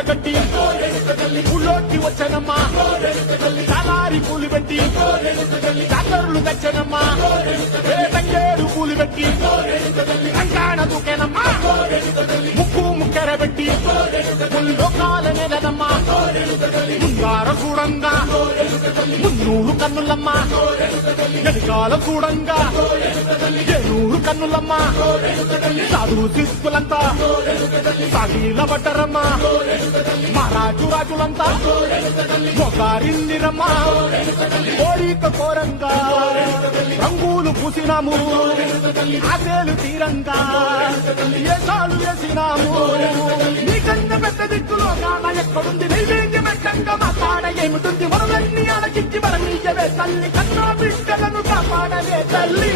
కట్టి ఊళ్ళోకి వచ్చనమ్మా చాలారి పూలు పెట్టి జాతరులు తెచ్చనమ్మా తంగేడు పూలు పెట్టి రంగాణ దూకేనమ్మా ముక్కు ముక్కెర పెట్టి ముల్లోకాల నెలనమ్మా ముంగార చూడంగా మున్నూరు కన్నులమ్మా వెనకాల చూడంగా ఏనూరు కన్నులమ్మా సాధువు శిస్తులంతా సాగిల పడ్డరమ్మా మహారాజు రాజులంతా మొగారిందిరమ్మా కోరిక కోరంగా రంగులు పూసినాము ఆశలు తీరంగా ఏసాలు వేసినాము నీకన్నా పెద్ద దిక్కులో కాన ఎక్కడుంది నైవేద్యం ఎట్టంగా మాట్లాడ ఏమిటుంది మనలన్నీ ఆలకించి వరమీయవే తల్లి కన్నా బిడ్డలను కాపాడవే తల్లి